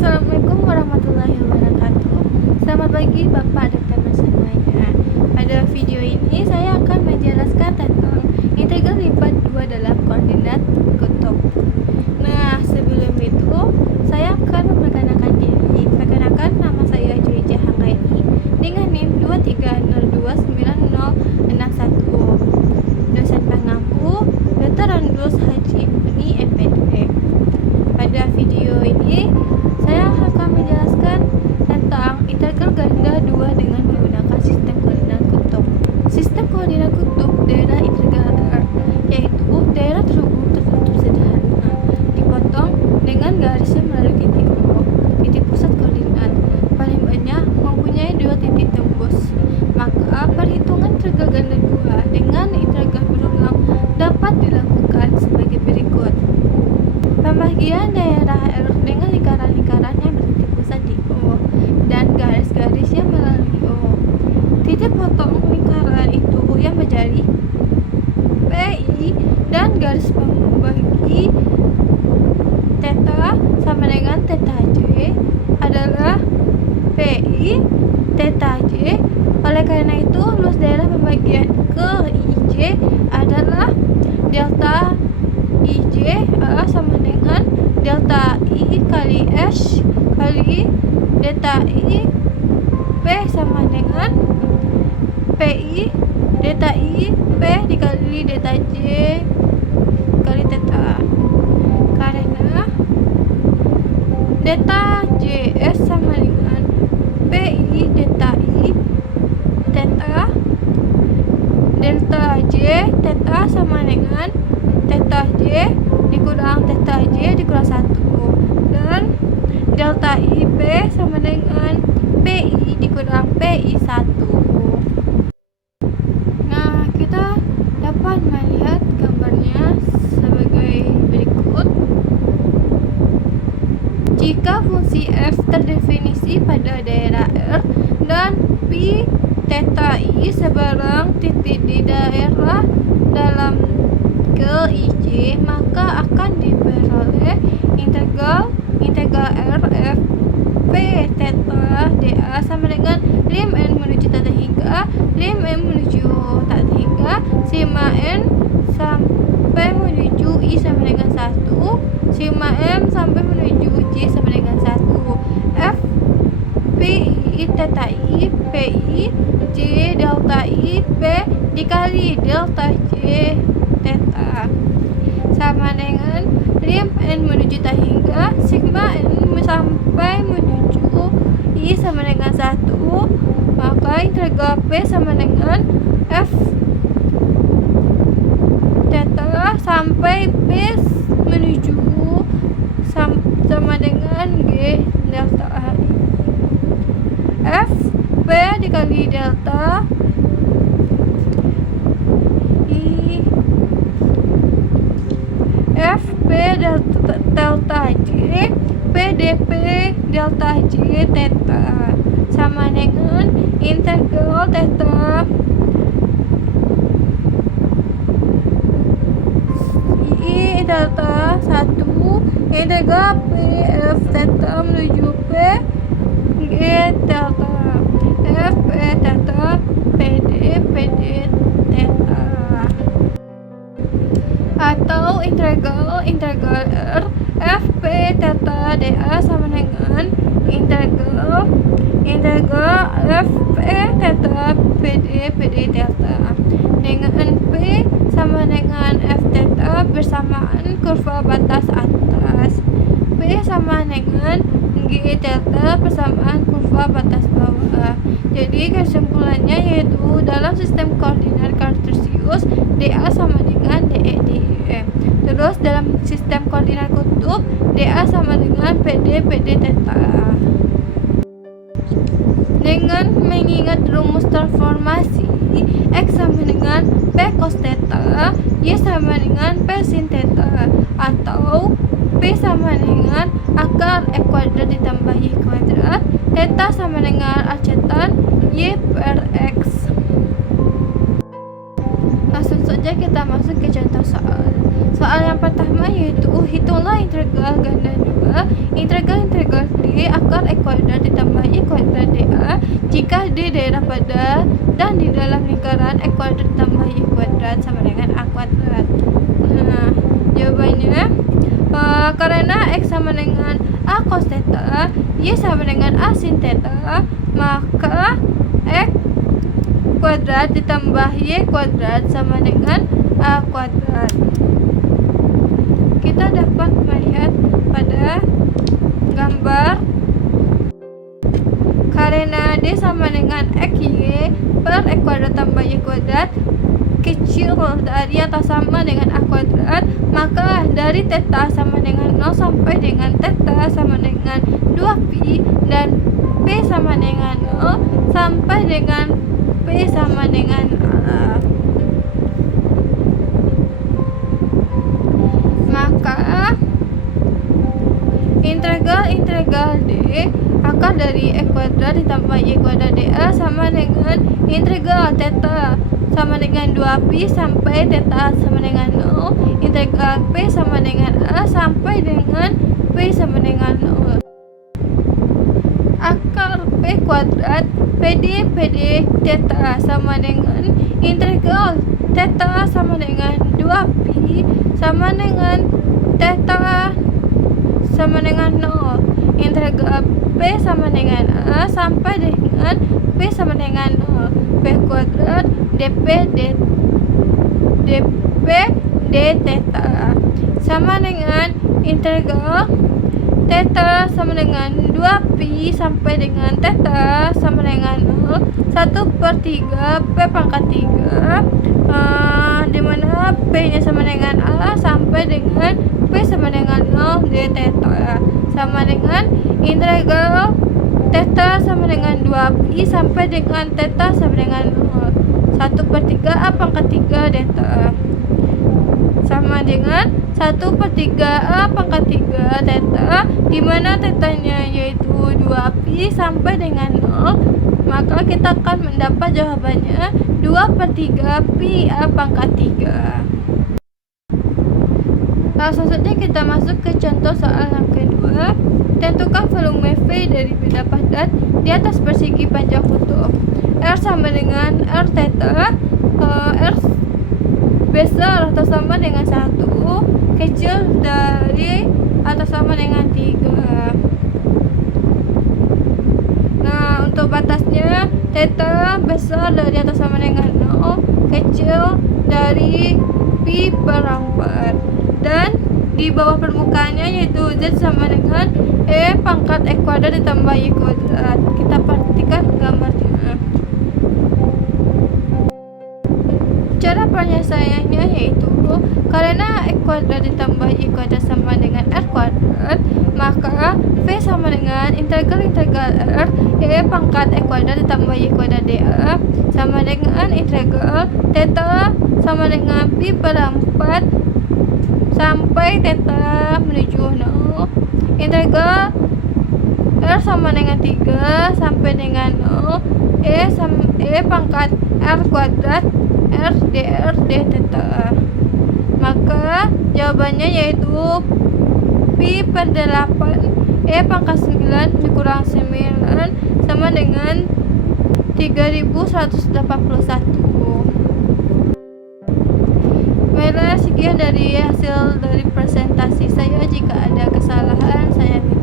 Assalamualaikum warahmatullahi wabarakatuh. Selamat pagi Bapak dan teman semuanya. Pada video ini saya akan menjelaskan tentang integral lipat 2 dalam koordinat kutub. Nah, sebelum itu saya akan memperkenalkan diri. Perkenalkan, nama saya Juwija Hanggaini dengan NIM 230290061. Dosen pengampu Dr. Randus Haji Muni MPD. Pada video ini saya akan menjelaskan tentang integral ganda 2 dengan menggunakan sistem koordinat kutub. Sistem koordinat kutub daerah integral R, yaitu daerah terhubung tertutup sederhana, dipotong dengan garisnya melalui titik O, titik pusat koordinat. Paling banyak mempunyai 2 titik tembus. Maka perhitungan integral ganda 2 dengan integral berulang dapat dilakukan sebagai berikut. Pembagian daerah R dengan lingkaran-lingkaran yang bertitik pusat di O dan garis-garisnya melalui O. Titik potong lingkaran itu yang menjadi PI dan garis pembagi theta sama dengan theta J adalah PI theta J. Oleh karena itu, luas daerah pembagian ke IJ adalah delta IJ sama dengan delta I kali S kali delta I P sama dengan PI delta I P dikali delta J kali theta. Karena delta JS sama dengan PI delta I theta, delta J theta sama dengan theta J dikurang theta J dikurang 1, dan delta IP sama dengan PI dikurang PI 1. Nah, kita dapat melihat gambarnya sebagai berikut. Jika fungsi f terdefinisi pada daerah R dan pi theta I sebarang titik di daerah dalam ke IJ, maka akan diperoleh integral R F P theta dA sama dengan lim n menuju theta hingga lim m menuju theta hingga sigma n sampai menuju I sama dengan 1, sigma m sampai menuju J sama dengan 1. F P I theta I P I J delta I P dikali delta J theta sama dengan lim n menuju theta hingga sigma n sampai menuju I sama dengan 1, maka integral P sama dengan F theta sampai P menuju sama dengan G delta I. F P dikali delta I F P delta J PDP delta J theta sama dengan integral theta I delta 1 integral P F theta menuju P G delta F P theta PD theta, atau integral R F P theta dA sama dengan integral F P theta PD theta dengan P sama dengan F theta bersamaan kurva batas atas, P sama dengan G theta bersamaan kurva batas bawah. Jadi kesimpulannya yaitu dalam sistem koordinat kartesius dA sama dengan DE DE. Terus dalam sistem koordinat kutub dA sama dengan PD theta. Dengan mengingat rumus transformasi X sama dengan P cos theta, Y sama dengan P sin theta, atau P sama dengan akar E kuadrat ditambah Y kuadrat, theta sama dengan arcetan Y per X. Langsung saja kita masuk ke contoh soal. Soal yang pertama yaitu hitunglah integral ganda 2 integral D X kuadrat ditambah Y kuadrat dA jika di daerah pada dan di dalam lingkaran X kuadrat ditambah Y kuadrat sama dengan A kuadrat. Nah, jawabannya karena X sama dengan A cos theta, Y sama dengan A sin theta, maka X kuadrat ditambah Y kuadrat sama dengan A kuadrat. Kita dapat melihat pada gambar karena D sama dengan XY per X kuadrat tambah Y kuadrat kecil dari atau sama dengan A kuadrat, maka dari theta sama dengan 0 sampai dengan theta sama dengan 2pi dan P sama dengan 0 sampai dengan P sama dengan A. Maka integral D akar dari X kuadrat ditambah Y kuadrat dA sama dengan integral theta sama dengan 2pi sampai theta sama dengan 0, integral P sama dengan A sampai dengan P sama dengan 0. Akar P kuadrat PD theta sama dengan integral theta sama dengan 2pi sama dengan theta sama dengan 0, integral P sama dengan A sampai dengan P sama dengan 0. P kuadrat dP d theta sama dengan integral theta sama dengan 2pi sampai dengan theta sama dengan 0 1/3 P pangkat 3 dimana P nya sama dengan A sampai dengan P sama dengan 0 d theta sama dengan integral theta sama dengan 2pi sampai dengan theta sama dengan 0 1/3 A pangkat 3 theta sama dengan 1/3 A pangkat 3 theta, dimana tetanya yaitu 2pi sampai dengan 0, maka kita akan mendapat jawabannya 2/3 pi A pangkat 3. Langsung saja kita masuk ke contoh soal yang kedua. Tentukan volume V dari benda padat di atas persegi panjang kutub. R sama dengan R theta, R besar atau sama dengan 1, kecil dari atau sama dengan 3. Nah, untuk batasnya theta besar dari atau sama dengan 0, kecil dari pi per 4. Dan di bawah permukaannya yaitu Z sama dengan E pangkat X kuadrat ditambah Y kuadrat. Kita perhatikan gambarnya. Cara penyelesaiannya yaitu karena X kuadrat ditambah Y kuadrat sama dengan R kuadrat, maka V sama dengan integral R E pangkat X kuadrat ditambah Y kuadrat dA sama dengan integral theta sama dengan pi per 4 sampai theta menuju 0, integral R sama dengan 3 sampai dengan 0 E pangkat R kuadrat R dr d theta. Maka jawabannya yaitu pi per 8 E pangkat 9 dikurang 9 sama dengan 3181. Baiklah, sekian dari hasil dari presentasi saya. Jika ada kesalahan saya minta